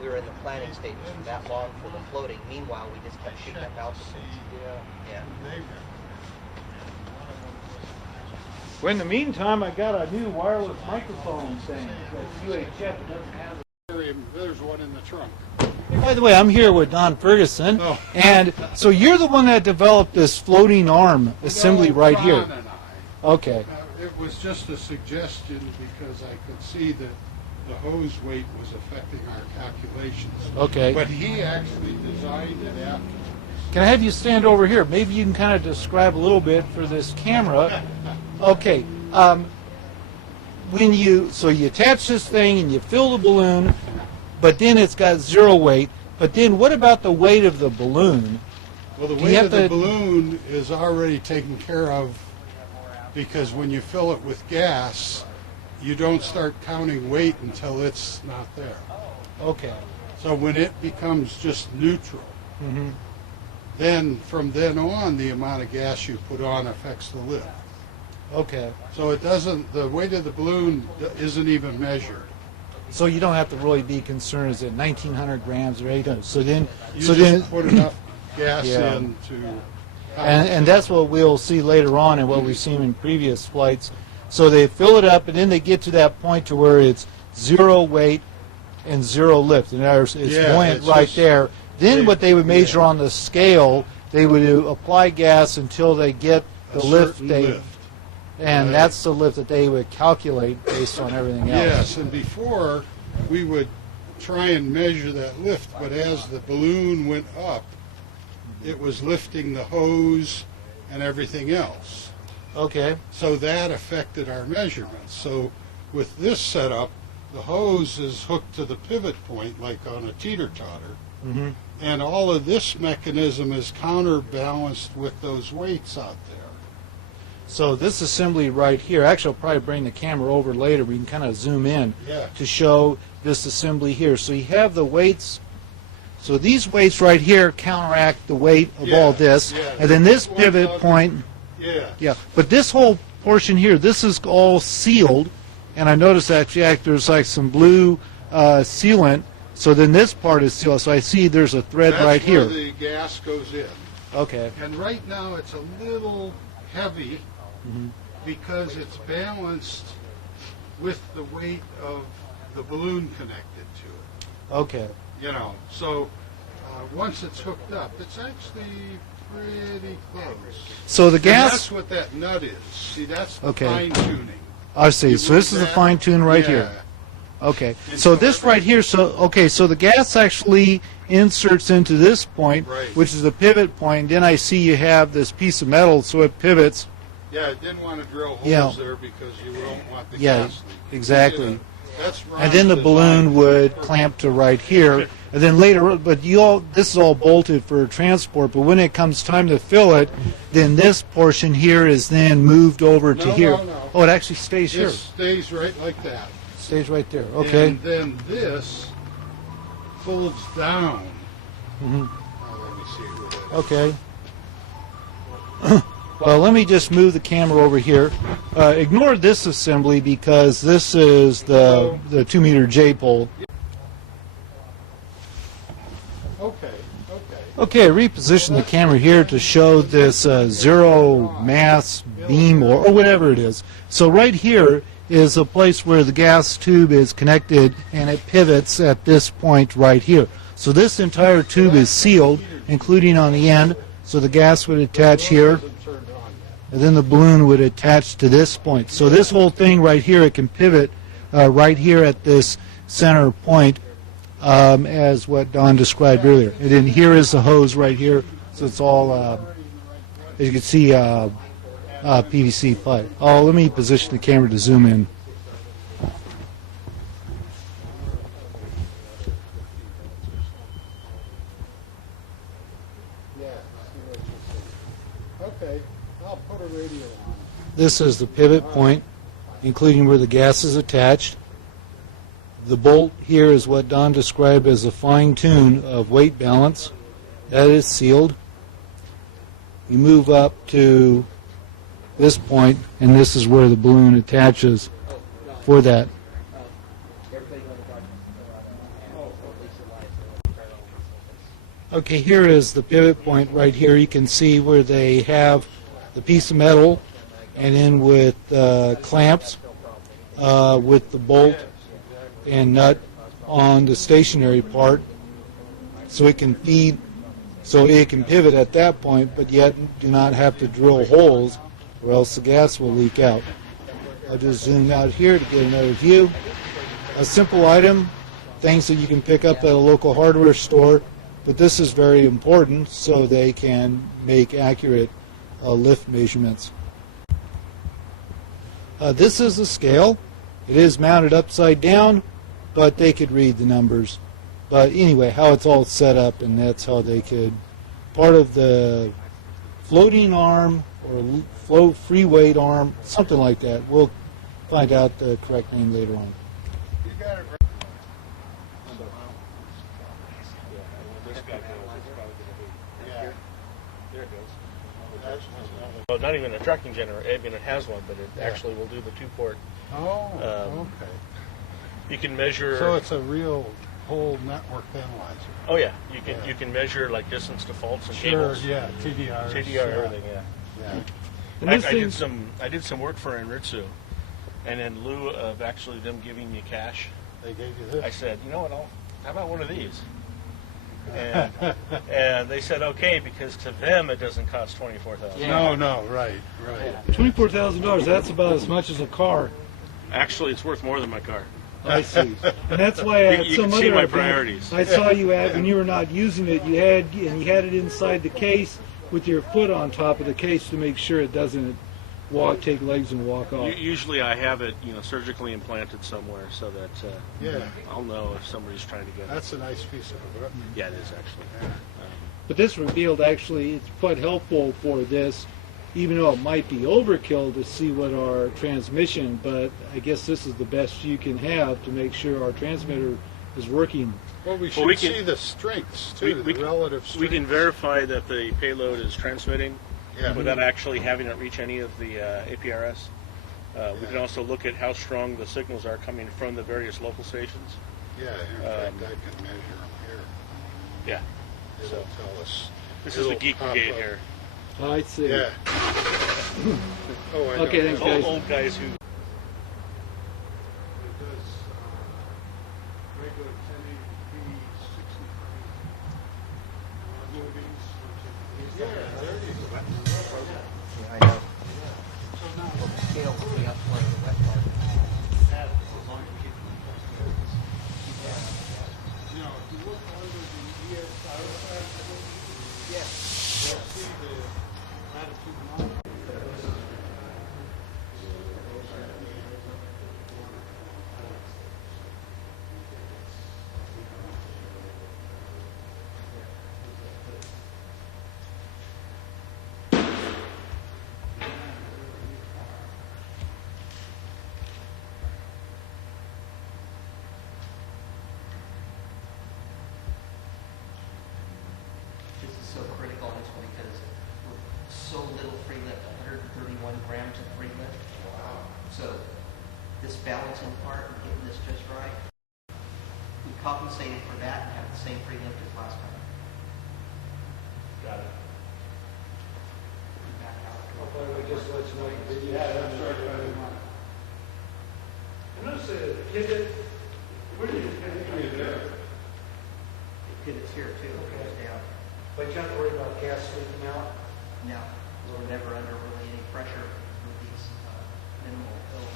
we were in the planning stages for that long for the floating. Meanwhile, we just kept shooting up altitudes. Yeah. Well, in the meantime, I got a new wireless microphone thing. UHF doesn't have. There's one in the trunk. By the way, I'm here with Don Ferguson, and so you're the one that developed this floating arm assembly right here. Ron and I. Okay. It was just a suggestion because I could see that the hose weight was affecting our calculations. Okay. But he actually designed it after. Can I have you stand over here? Maybe you can kind of describe a little bit for this camera. Okay. So you attach this thing and you fill the balloon, but then it's got zero weight. But then what about the weight of the balloon? Well, the weight of the balloon is already taken care of because when you fill it with gas, you don't start counting weight until it's not there. Okay. So when it becomes just neutral, then from then on, the amount of gas you put on affects the lift. Okay. So it doesn't, the weight of the balloon isn't even measured. So you don't have to really be concerned, is it 1,900 grams or 800? So then, Put enough gas in to... And that's what we'll see later on and what we've seen in previous flights. So they fill it up and then they get to that point to where it's zero weight and zero lift. And it's buoyant right there. Then what they would measure on the scale, they would apply gas until they get the lift. And that's the lift that they would calculate based on everything else. Yes, and before we would try and measure that lift, but as the balloon went up, it was lifting the hose and everything else. Okay. So that affected our measurements. So with this setup, the hose is hooked to the pivot point like on a teeter-totter, and all of this mechanism is counterbalanced with those weights out there. So this assembly right here, actually I'll probably bring the camera over later, we can kind of zoom in to show this assembly here. So you have the weights, so these weights right here counteract the weight of all this, and then this pivot point, but this whole portion here, this is all sealed, and I noticed actually there's like some blue sealant, so then this part is sealed, so I see there's a thread right here. That's where the gas goes in. Okay. And right now it's a little heavy because it's balanced with the weight of the balloon connected to it. Okay. You know, so once it's hooked up, it's actually pretty close. So the gas... And that's what that nut is. See, that's the fine tuning. I see. So this is the fine tune right here. Okay. So this right here, so the gas actually inserts into this point, which is the pivot point. Then I see you have this piece of metal, so it pivots. Yeah, I didn't want to drill holes there because you don't want the gas leak. Exactly. That's and then the balloon would clamp to right here, and then later, but this is all bolted for transport, but when it comes time to fill it, then this portion here is then moved over to here. No. Oh, it actually stays here. It stays right like that. Stays right there. Okay. And then this folds down. Let me see who that is. Okay. Well, let me just move the camera over here. Ignore this assembly because this is the 2-meter J-pole. Okay, reposition the camera here to show this zero mass beam or whatever it is. So right here is a place where the gas tube is connected and it pivots at this point right here. So this entire tube is sealed, including on the end, so the gas would attach here. And then the balloon would attach to this point. So this whole thing right here, it can pivot right here at this center point, as what Don described earlier. And then here is the hose right here. So it's all, as you can see, PVC pipe. Oh, let me position the camera to zoom in. This is the pivot point, including where the gas is attached. The bolt here is what Don described as a fine tune of weight balance. That is sealed. You move up to this point, and this is where the balloon attaches for that. Okay, here is the pivot point right here. You can see where they have the piece of metal and then with clamps with the bolt and nut on the stationary part so it can feed, so it can pivot at that point, but yet do not have to drill holes or else the gas will leak out. I'll just zoom out here to get another view. A simple item, things that you can pick up at a local hardware store, but this is very important so they can make accurate lift measurements. This is a scale. It is mounted upside down, but they could read the numbers. But anyway, how it's all set up, and that's how they could, part of the floating arm or float free weight arm, something like that. We'll find out the correct name later on. You got it right. Yeah. There it goes. Well, not even a tracking generator. I mean, it has one, but it actually will do the two-port. Oh, okay. You can measure. So it's a real whole network analyzer. Oh yeah, you can measure like distance to faults and cables. Sure, yeah, TDR. everything, yeah. Yeah. I did some work for Enritsu, and in lieu of actually them giving you cash, They gave you this. I said, you know what? How about one of these? And and they said okay because to them it doesn't cost $24,000. No, right. $24,000, that's about as much as a car. Actually, it's worth more than my car. I see. And that's why at You some can other see my event, priorities. I saw you at when you were not using it, you had it inside the case with your foot on top of the case to make sure it doesn't take legs and walk off. Usually I have it, surgically implanted somewhere so that I'll know if somebody's trying to get it. That's a nice piece of equipment. Yeah, it is actually. But this revealed actually it's quite helpful for this, even though it might be overkill to see what our transmission, but I guess this is the best you can have to make sure our transmitter is working. Well, we should see the strengths too, the relative strengths. We can verify that the payload is transmitting without actually having it reach any of the APRS. We can also look at how strong the signals are coming from the various local stations. Yeah, in fact, I can measure them here. Yeah. It'll tell us. This is the geek brigade here. I see. Yeah. Oh, I know. Okay, thanks, guys. Old guys who. It does regular 1080p 60 movies. Yeah, there you go. Yeah, I know. Well, the scale will be up like the wet part. You know, if you look under the ESI, you'll see the latitude and longitude. This is so critical on this one because with so little free lift, 131 grams of free lift. Wow. So this balancing part and getting this just right, we compensated for that and have the same free lift as last time. Got it. Back out. Pivots here too, it goes down. But you don't have to worry about gas leaking out? No, we're never under really any pressure with these minimal fill.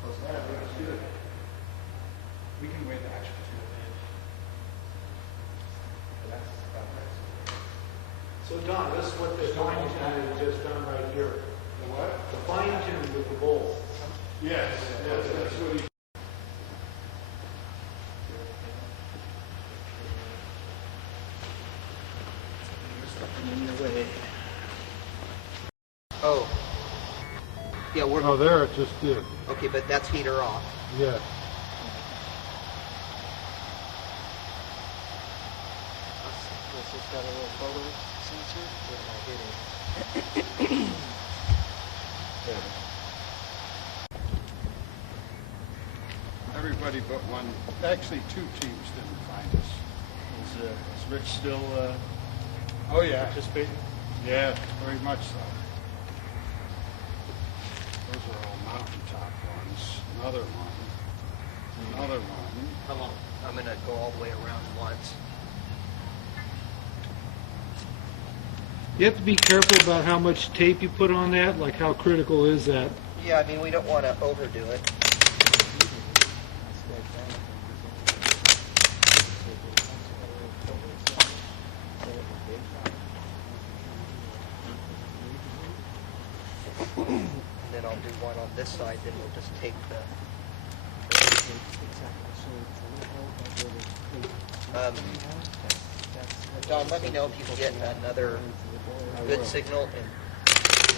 Close enough. We can wait the action to the end. So Don, this is what the fine tune is just done right here. The what? The fine tune with the bowl. Yes, that's what he. Oh. Yeah, we're Oh, there it just did. okay, but that's heater off. Yeah. This has got a little photo sensor. Where am I hitting? There it is. Everybody but one, actually 2 teams didn't find us. Is Rich still Oh yeah, participating? yeah, very much so. Those are all mountaintop ones. Another one. Another one. Come on, I'm gonna go all the way around once. You have to be careful about how much tape you put on that, like how critical is that? Yeah, I mean, we don't want to overdo it. And then I'll do one on this side, then we'll just tape the... Don, let me know if you can get another good signal, and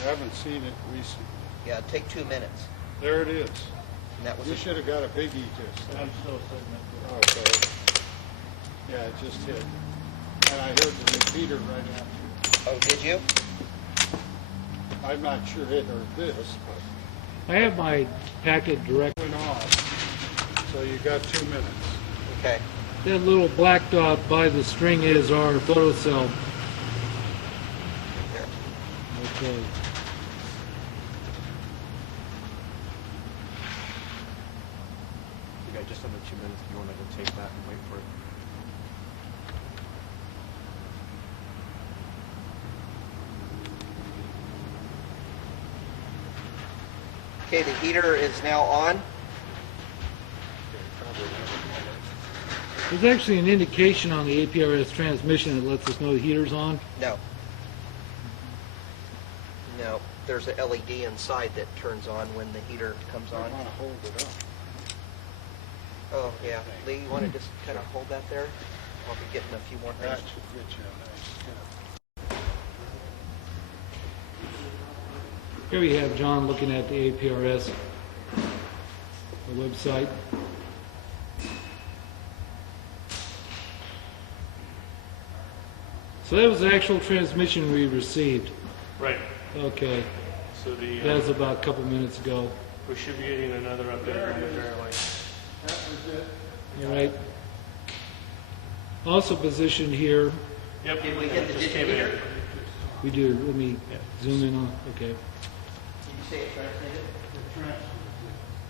I haven't seen it recently. yeah, take 2 minutes. There it is. And that was You should have got a biggie just. I'm still sitting Okay. Yeah, it just hit. And I heard the repeater right after. Oh, did you? I'm not sure it heard this, but I have my packet direct. it went off. So you got 2 minutes. Okay. That little black dot by the string is our photocell. There. Okay. You got just under 2 minutes if you want to go take that and wait for it. Okay, the heater is now on. There's actually an indication on the APRS transmission that lets us know the heater's on. No. No, there's a LED inside that turns on when the heater comes I on. want to hold it up. Oh, yeah. Lee, you want to just kind of hold that there? I'll be getting a few more That things. should get you a nice hit. Here we have John looking at the APRS, the website. So that was the actual transmission we received. Right. Okay, So that was about a couple minutes ago. we should be getting another update momentarily. All right. Also positioned here, Yep. Did we get the Just came in. digitator? we do, let me zoom in on, okay. Did you say it translated?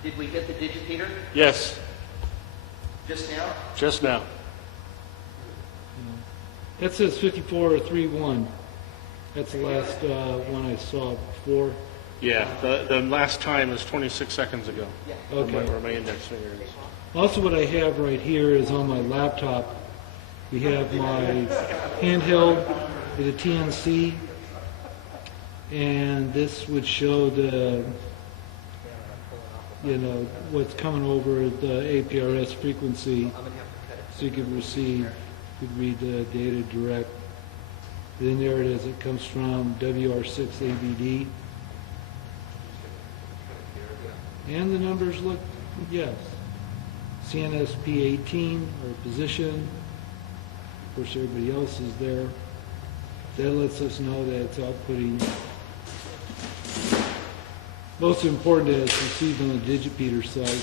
Did we get the digitator Yes, just now? just now. That says 5431. That's the last one I saw before. Yeah, the last time is 26 seconds ago. Yeah. Okay. Where my index finger is. Also, what I have right here is on my laptop. We have my handheld with a TNC, and this would show the, you know, what's coming over the APRS frequency, I'm going to have to cut it. so you could receive, you could read the data direct. Then there it is. It comes from WR6ABD. And the numbers look, yes. CNSP-18, our position. Of course, everybody else is there. That lets us know that it's outputting. Most important is it's received on the digipeater side.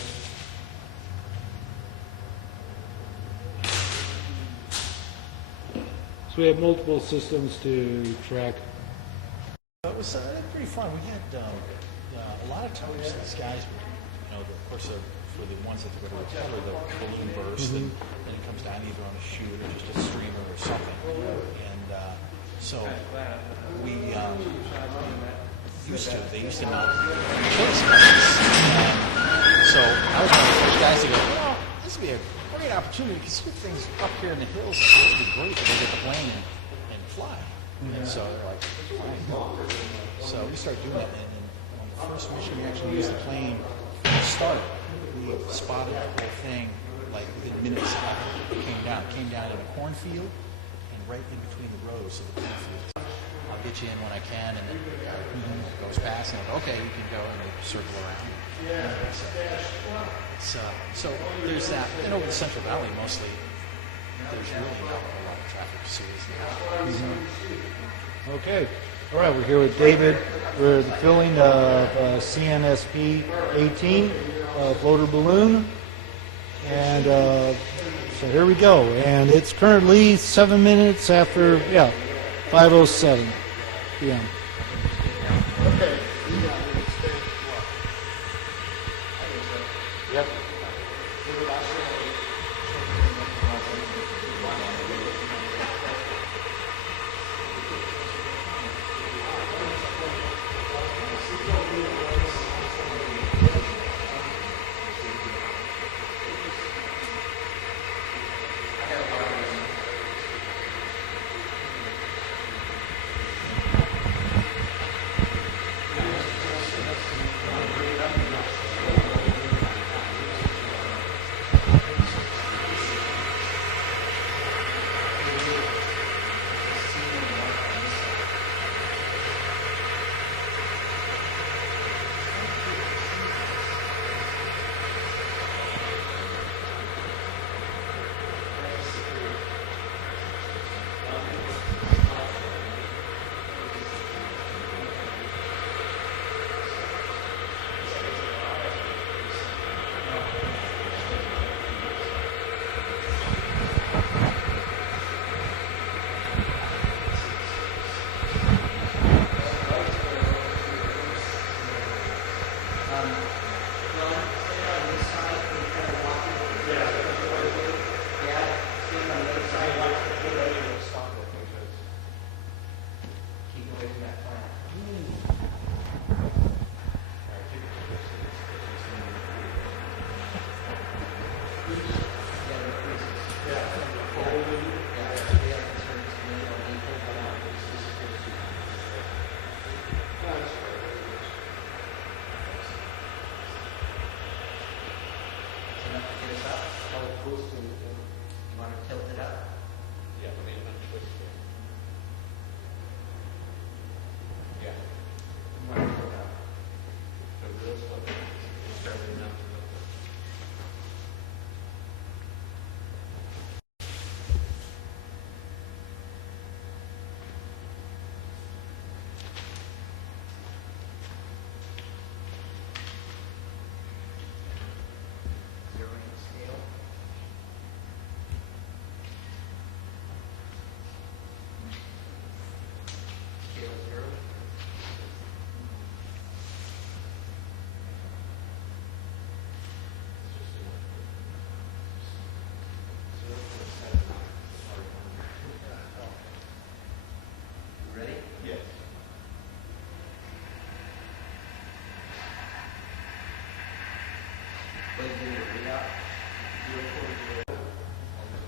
So we have multiple systems to track. It was pretty fun. We had a lot of times these guys would, you know, of course, for the ones that go to recover, the balloon burst, and then it comes down either on a chute or just a streamer or something. And so we they used to not choice buttons. So I was one of the first guys to go, well, this would be a great opportunity because good things up here in the hills, it would be great if they get the plane and fly. And so they're like, fine. So we started doing it, and then on the first mission, we actually used the plane from the start. We spotted the whole thing like within minutes after it came down. It came down in a cornfield and right in between the rows of the cornfield. I'll get you in when I can, and then it goes past, and I go, okay, you can go, and they circle around. So there's that. And over the Central Valley, mostly, there's really not a lot of traffic pursuits now. Okay. All right, we're here with David for the filling of CNSP-18 floater balloon. And so here we go. And it's currently 7 minutes after, 5:07 p.m. Okay. Yep.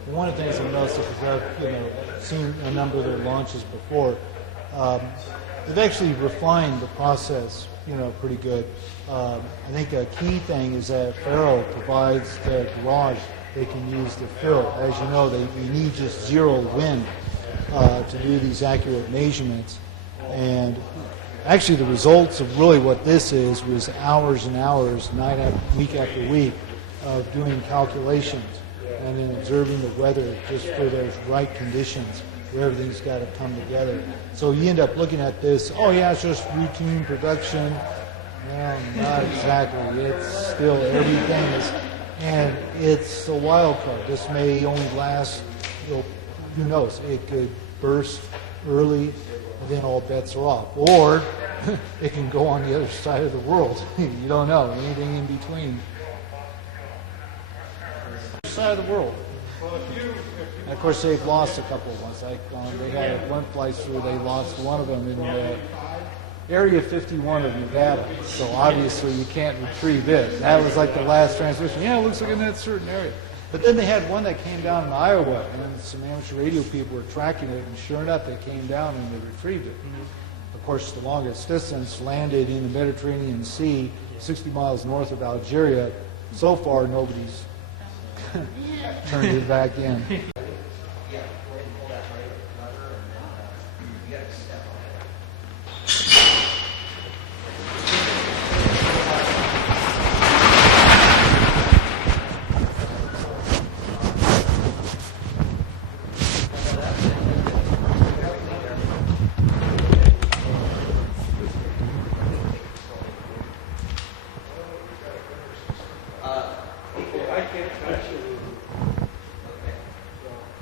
One of the things I noticed, because I've seen a number of their launches before, they've actually refined the process, pretty good. I think a key thing is that Faro provides the garage they can use to fill. As you know, you need just zero wind to do these accurate measurements. And actually, the results of really what this is was hours and hours, week after week, of doing calculations and then observing the weather just for those right conditions where everything's got to come together. So you end up looking at this, it's just routine production. Well, not exactly. It's still everything is, and it's a wild card. This may only last, who knows, it could burst early and then all bets are off. Or it can go on the other side of the world. You don't know, anything in between. Side of the world. And of course, they've lost a couple of ones. Like they had one flight through, they lost one of them in Area 51 of Nevada. So obviously, you can't retrieve it. That was like the last transmission. Yeah, it looks like in that certain area. But then they had one that came down in Iowa, and some amateur radio people were tracking it, and sure enough, they came down and they retrieved it. Of course, the longest distance landed in the Mediterranean Sea, 60 miles north of Algeria. So far, nobody's turned it back in.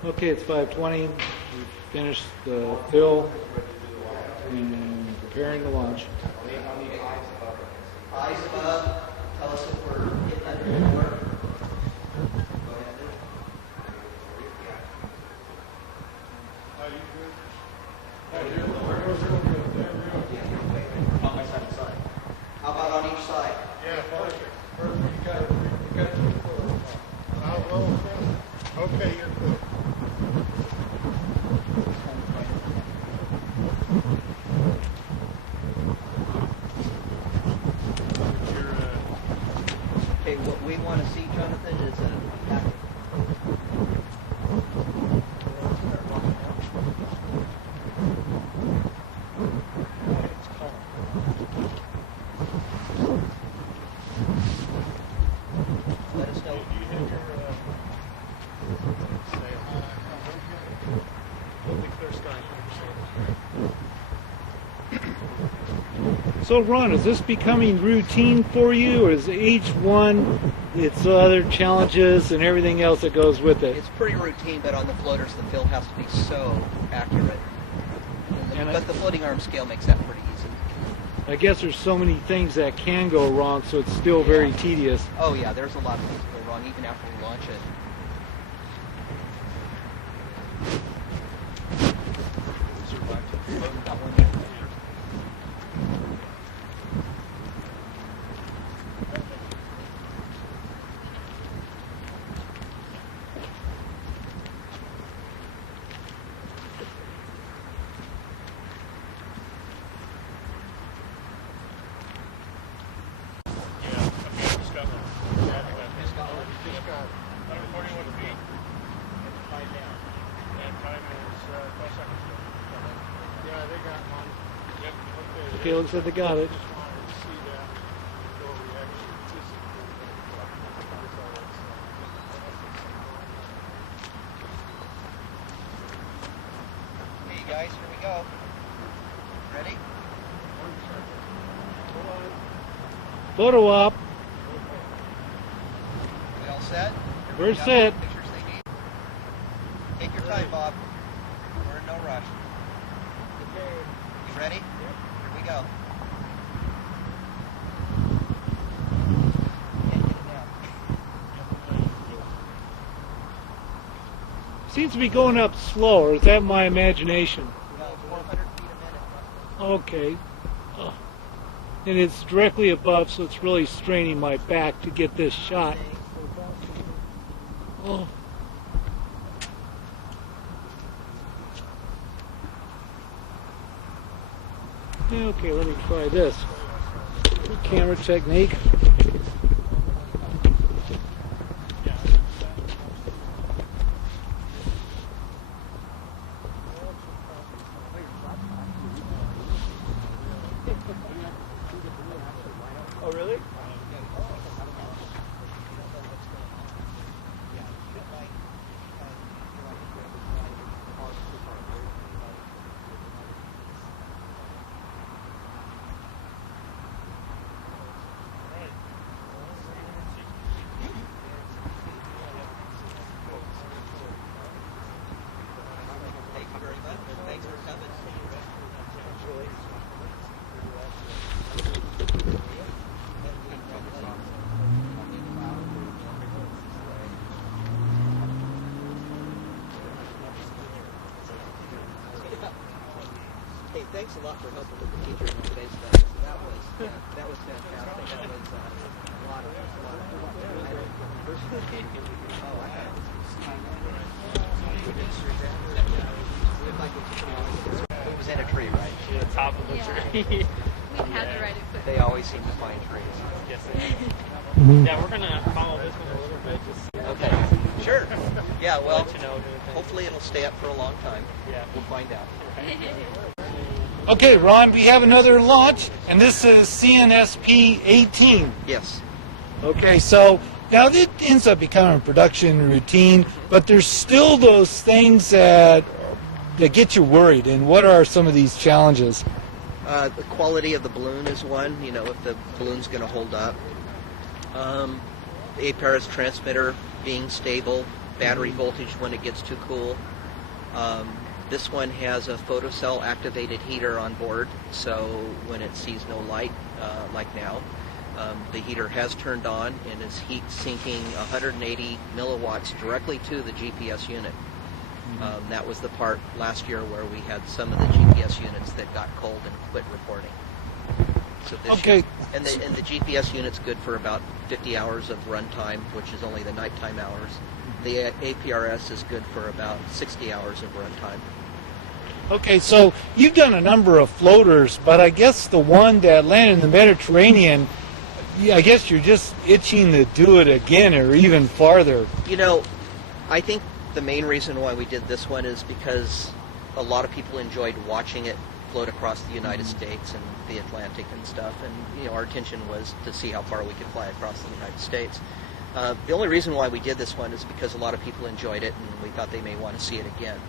Okay, it's 5:20. We've finished the fill and preparing to launch. Eyes above, tell us if we're getting under the water. Go ahead. How about on each side? Yeah, perfect. Okay, you're good. Okay, what we want to see, Jonathan, is a let us know. So, Ron, is this becoming routine for you, or is each one its other challenges and everything else that goes with it? It's pretty routine, but on the floaters, the fill has to be so accurate. But the floating arm scale makes that pretty easy. I guess there's so many things that can go wrong, so it's still very tedious. Oh yeah, there's a lot of things that go wrong even after we launch it. Okay, looks like they got it. Okay, guys, here we go. Ready? Photo op. We all set? We're Got all set. the pictures they need? Take your time, Bob. We're in no rush. You ready? Here we go. Can't get it down. Seems to be going up slow, or is that my imagination? About 400 feet a minute. Okay. And it's directly above, so it's really straining my back to get this shot. Oh. Okay, let me try this. Camera technique. Oh, really? Thank you very much. Thanks for coming. Hey, thanks a lot for helping with the teacher on today's stuff. That was fantastic. That was a lot of It was in a tree, right? The top of the tree. We had the right equipment. They always seem to find trees. Yes, yeah, we're gonna follow this one a little bit. Just Okay, sure. Yeah, well, let you know. hopefully it'll stay up for a long time. Yeah. We'll find out. Okay, Ron, we have another launch, and this is CNSP-18. Yes. Okay, so now it ends up becoming production routine, but there's still those things that get you worried. And what are some of these challenges? The quality of the balloon is one, you know, if the balloon's going to hold up. The APRS transmitter being stable, battery voltage when it gets too cool. This one has a photocell activated heater on board, so when it sees no light, like now, the heater has turned on and is heat sinking 180 milliwatts directly to the GPS unit. That was the part last year where we had some of the GPS units that got cold and quit reporting. So this Okay. year, and the GPS unit's good for about 50 hours of runtime, which is only the nighttime hours. The APRS is good for about 60 hours of runtime. Okay, so you've done a number of floaters, but I guess the one that landed in the Mediterranean, I guess you're just itching to do it again or even farther. You know, I think the main reason why we did this one is because a lot of people enjoyed watching it float across the United States and the Atlantic and stuff, and our intention was to see how far we could fly across the United States. The only reason why we did this one is because a lot of people enjoyed it and we thought they may want to see it again.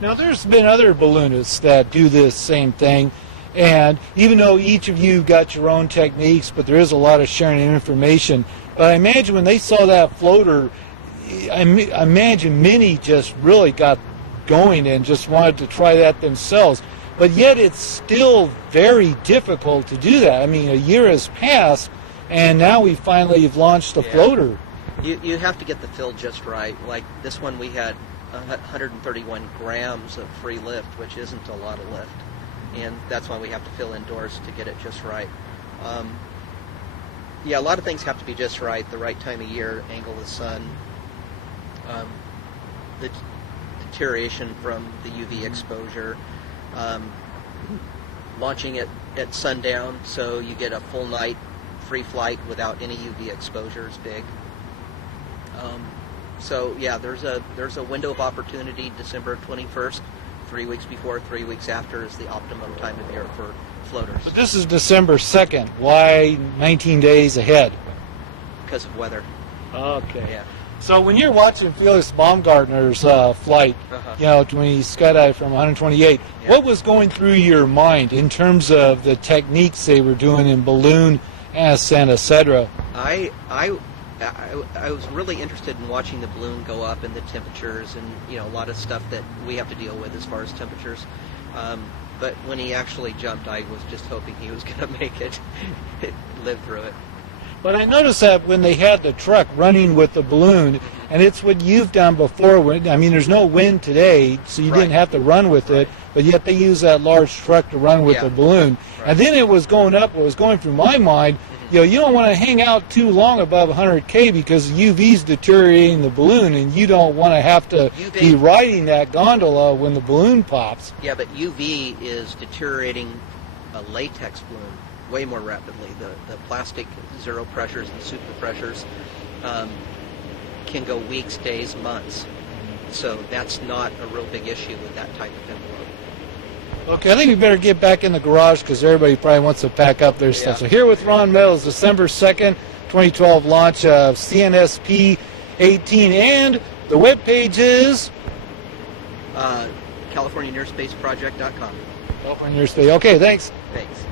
Now, there's been other balloonists that do this same thing, and even though each of you got your own techniques, but there is a lot of sharing of information, but I imagine when they saw that floater, I imagine many just really got going and just wanted to try that themselves. But yet it's still very difficult to do that. I mean, a year has passed, and now we finally have launched the floater. You have to get the fill just right. Like this one, we had 131 grams of free lift, which isn't a lot of lift, and that's why we have to fill indoors to get it just right. Yeah, a lot of things have to be just right, the right time of year, angle of the sun, the deterioration from the UV exposure, launching it at sundown so you get a full night free flight without any UV exposure is big. So yeah, there's a window of opportunity. December 21st, 3 weeks before, 3 weeks after is the optimum time of year for floaters. But this is December 2nd. Why 19 days ahead? Because of weather. Okay. Yeah. So when you're watching Felix Baumgartner's flight, when he skydived from 128, what was going through your mind in terms of the techniques they were doing in balloon ascent, etc.? I was really interested in watching the balloon go up and the temperatures and a lot of stuff that we have to deal with as far as temperatures. But when he actually jumped, I was just hoping he was going to make it, live through it. But I noticed that when they had the truck running with the balloon, and it's what you've done before. I mean, there's no wind today, so you didn't have to run with it, but yet they use that large truck to run with the balloon. And then it was going up. What was going through my mind, you don't want to hang out too long above 100K because UV's deteriorating the balloon, and you don't want to have to be riding that gondola when the balloon pops. Yeah, but UV is deteriorating a latex balloon way more rapidly. The plastic zero pressures and super pressures can go weeks, days, months. So that's not a real big issue with that type of envelope. Okay, I think we better get back in the garage because everybody probably wants to pack up their stuff. So here with Ron Meadows, December 2nd, 2012 launch of CNSP-18, and the webpage is? CaliforniaNearSpaceProject.com. California Near Space. Okay, thanks. Thanks.